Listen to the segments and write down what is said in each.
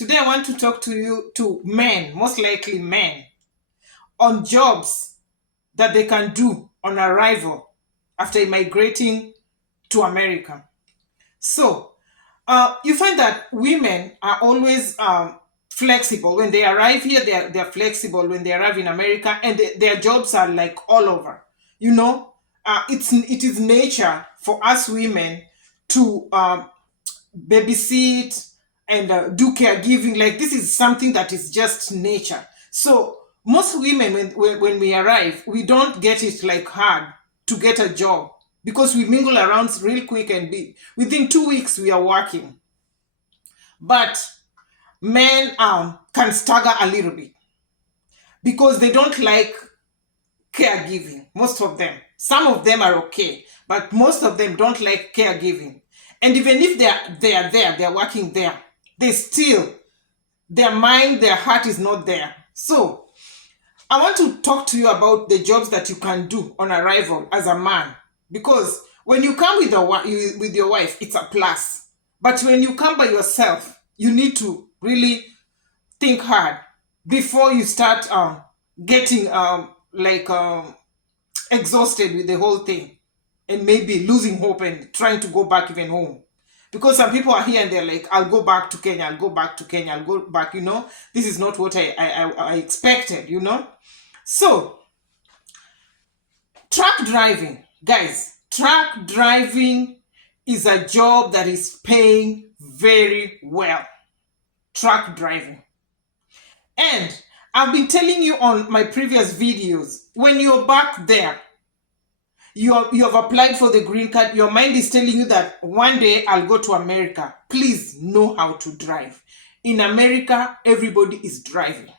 Today I want to talk to men, most likely men, on jobs that they can do on arrival after immigrating to America. So, you find that women are always flexible. When they arrive here, they're flexible when they arrive in America, and their jobs are like all over. You know, it is nature for us women to babysit and do caregiving. Like, this is something that is just nature. So most women, when we arrive, we don't get it like hard to get a job, because we mingle around real quick and within 2 weeks we are working. But men can stagger a little bit because they don't like caregiving. Most of them, some of them are okay, but most of them don't like caregiving. And even if they're working there, they still, their mind, their heart is not there. So I want to talk to you about the jobs that you can do on arrival as a man, because when you come with your wife, it's a plus. But when you come by yourself, you need to really think hard before you start getting exhausted with the whole thing, and maybe losing hope and trying to go back even home. Because some people are here and they're like, I'll go back to Kenya, I'll go back to Kenya, I'll go back, this is not what I expected, So, truck driving, guys, truck driving is a job that is paying very well. Truck driving. And I've been telling you on my previous videos, when you're back there, you have applied for the green card, your mind is telling you that one day I'll go to America. Please know how to drive. In America, everybody is driving.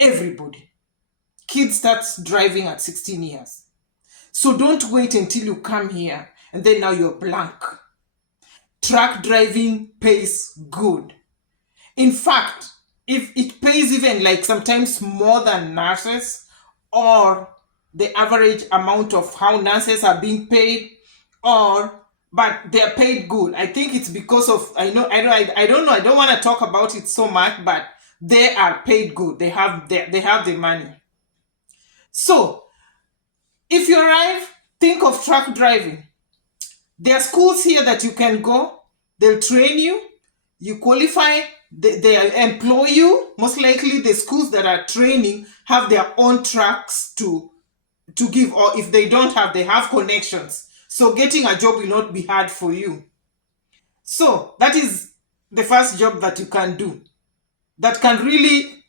Everybody. Kids starts driving at 16 years. So don't wait until you come here and then now you're blank. Truck driving pays good. In fact, if it pays even like sometimes more than nurses, or the average amount of how nurses are being paid, but they're paid good. I think it's because of, I don't know, I don't want to talk about it so much, but they are paid good. They have the money. So if you arrive, think of truck driving. There are schools here that you can go. They'll train you. You qualify. They employ you. Most likely the schools that are training have their own trucks to give, or if they don't have, they have connections. So getting a job will not be hard for you. So that is the first job that you can do, that can really,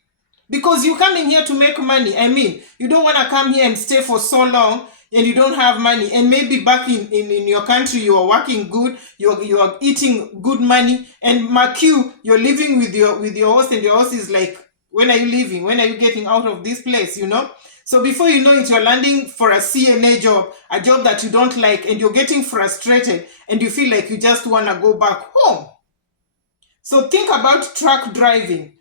because you're coming here to make money. I mean, you don't want to come here and stay for so long and you don't have money, and maybe back in your country you are working good, you are eating good money, and mark you're living with your host, and your host is like, when are you leaving, when are you getting out of this place, So before you know it, you're landing for a CNA job, a job that you don't like, and you're getting frustrated and you feel like you just want to go back home. So think about truck driving.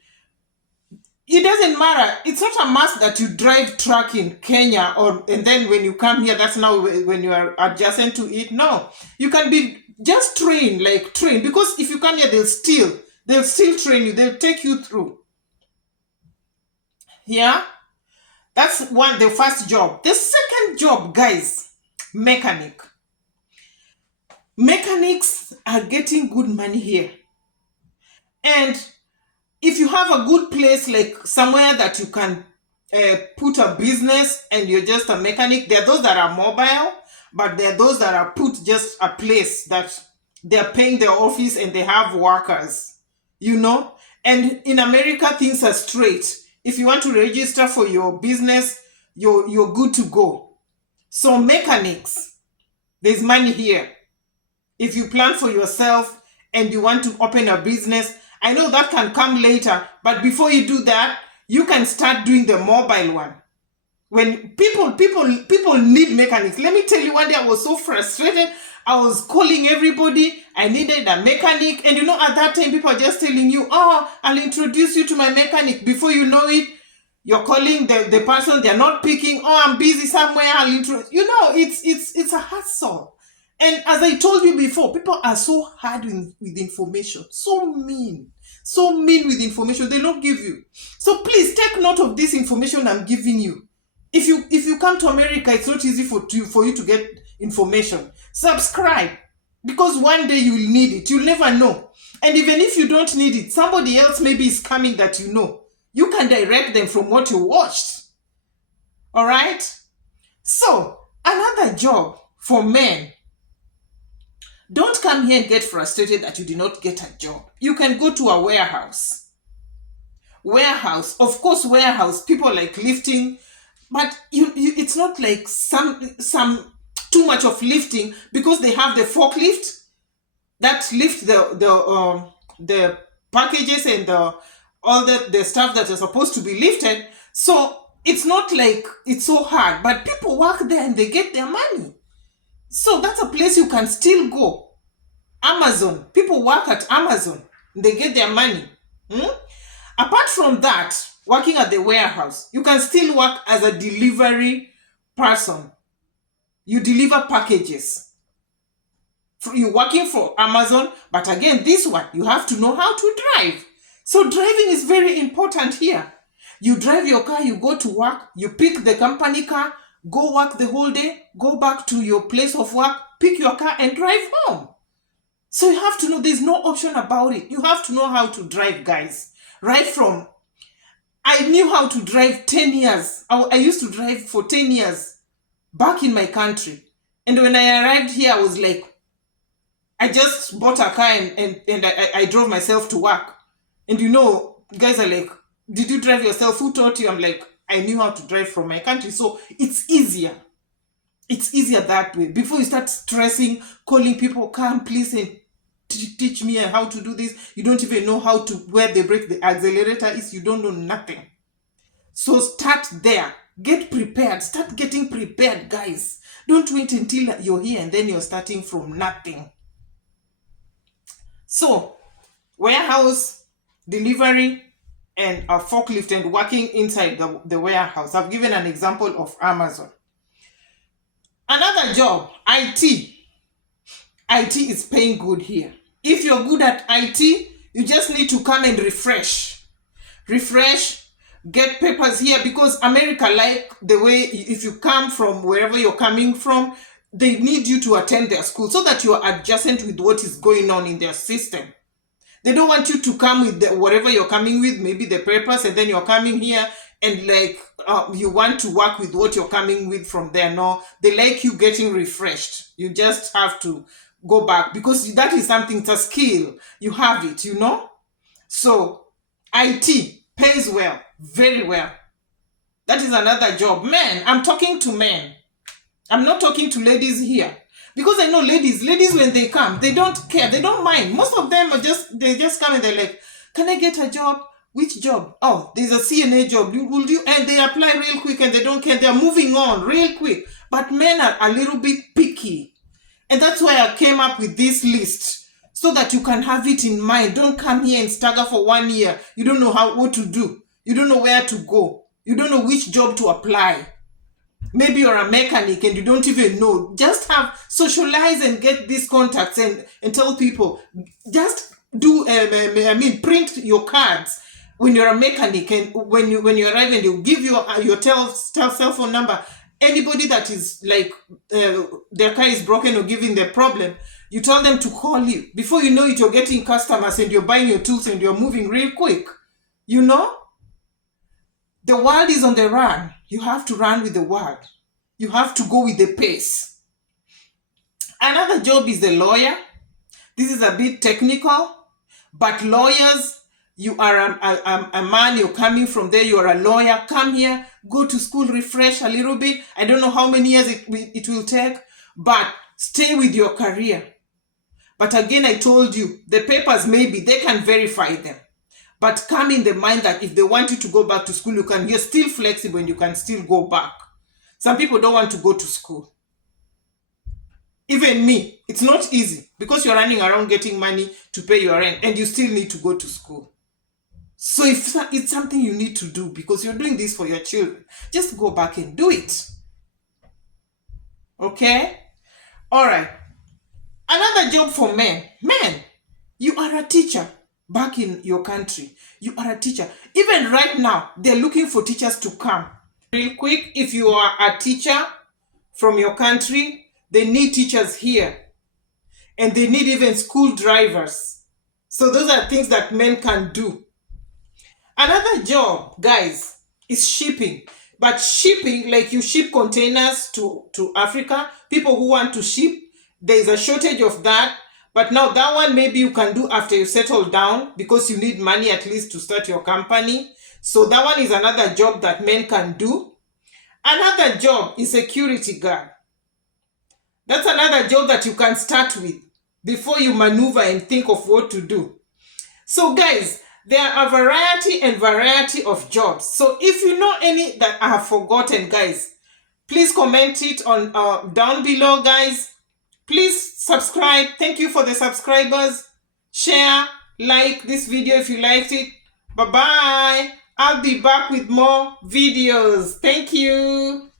It doesn't matter. It's not a must that you drive truck in Kenya, and then when you come here, that's now when you are adjacent to it. No, you can be just train, because if you come here, they'll still train you. They'll take you through. Yeah. That's the first job. The second job, guys, mechanic. Mechanics are getting good money here. And if you have a good place, like somewhere that you can put a business and you're just a mechanic, there are those that are mobile, but there are those that are put just a place that they're paying their office and they have workers, And in America, things are straight. If you want to register for your business, you're good to go. So mechanics, there's money here. If you plan for yourself and you want to open a business, I know that can come later, but before you do that, you can start doing the mobile one. When people need mechanics. Let me tell you, one day I was so frustrated. I was calling everybody. I needed a mechanic. And at that time, people are just telling you, oh, I'll introduce you to my mechanic. Before you know it, you're calling the person, they're not picking. Oh, I'm busy somewhere, I'll introduce. It's a hassle. And as I told you before, people are so hard with information, so mean. so mean with information they don't give you. So please take note of this information I'm giving you. If you come to America, it's not easy for you to get information. Subscribe, because one day you will need it. You'll never know. And even if you don't need it, somebody else maybe is coming that you know. You can direct them from what you watched. All right? So, another job for men. Don't come here and get frustrated that you did not get a job. You can go to a warehouse. Warehouse, of course, warehouse, people like lifting, but it's not like some too much of lifting, because they have the forklift that lift the packages and all the stuff that are supposed to be lifted. So it's not like it's so hard, but people work there and they get their money. So that's a place you can still go. Amazon, people work at Amazon, they get their money. Apart from that, working at the warehouse, you can still work as a delivery person. You deliver packages. You're working for Amazon, but again, this one, you have to know how to drive. So driving is very important here. You drive your car, you go to work, you pick the company car, go work the whole day, go back to your place of work, pick your car and drive home. So you have to know, there's no option about it. You have to know how to drive, guys. Right from, I knew how to drive 10 years. I used to drive for 10 years back in my country. And when I arrived here, I was like, I just bought a car and I drove myself to work. And you know, guys are like, did you drive yourself? Who taught you? I'm like, I knew how to drive from my country. So it's easier. It's easier that way. Before you start stressing, calling people, come please and teach me how to do this. You don't even know how to, where the brake, the accelerator is. You don't know nothing. So start there. Get prepared. Start getting prepared, guys. Don't wait until you're here and then you're starting from nothing. So, warehouse, delivery, and a forklift and working inside the warehouse. I've given an example of Amazon. Another job, IT. IT is paying good here. If you're good at IT, you just need to come and refresh. Refresh, get papers here, because America, like the way, if you come from wherever you're coming from, they need you to attend their school so that you are adjacent with what is going on in their system. They don't want you to come with whatever you're coming with, maybe the papers, and then you're coming here and like you want to work with what you're coming with from there. No, they like you getting refreshed. You just have to go back, because that is something, it's a skill. You have it, you know. So IT pays well, very well. That is another job. Men, I'm talking to men. I'm not talking to ladies here. Because I know ladies when they come, they don't care. They don't mind. Most of them they just come and they're like, can I get a job? Which job? Oh, there's a CNA job. Will you? And they apply real quick and they don't care. They're moving on real quick. But men are a little bit picky. And that's why I came up with this list, so that you can have it in mind. Don't come here and stagger for 1 year. You don't know what to do. You don't know where to go. You don't know which job to apply. Maybe you're a mechanic and you don't even know. Just socialize and get these contacts and tell people. Just do, print your cards when you're a mechanic, and when you arrive and you give your cell phone number. Anybody that is like, their car is broken or giving them problem, you tell them to call you. Before you know it, you're getting customers and you're buying your tools and you're moving real quick. You know? The world is on the run. You have to run with the world. You have to go with the pace. Another job is the lawyer. This is a bit technical, but lawyers, you are a man, you're coming from there, you are a lawyer, come here, go to school, refresh a little bit. I don't know how many years it will take, but stay with your career. But again, I told you, the papers, maybe they can verify them. But come in the mind that if they want you to go back to school, you're still flexible and you can still go back. Some people don't want to go to school. Even me, it's not easy, because you're running around getting money to pay your rent and you still need to go to school. So if it's something you need to do because you're doing this for your children, just go back and do it. Okay? All right. Another job for men. Men, you are a teacher. back in your country. You are a teacher. Even right now, they're looking for teachers to come. Real quick, if you are a teacher from your country, they need teachers here. And they need even school drivers. So those are things that men can do. Another job, guys, is shipping. But shipping, like you ship containers to Africa, people who want to ship, there is a shortage of that. But now that one maybe you can do after you settle down because you need money at least to start your company. So that one is another job that men can do. Another job is security guard. That's another job that you can start with before you maneuver and think of what to do. So guys, there are a variety of jobs. So if you know any that I have forgotten, guys, please comment it on down below, guys. Please subscribe. Thank you for the subscribers. Share, like this video if you liked it. Bye-bye. I'll be back with more videos. Thank you.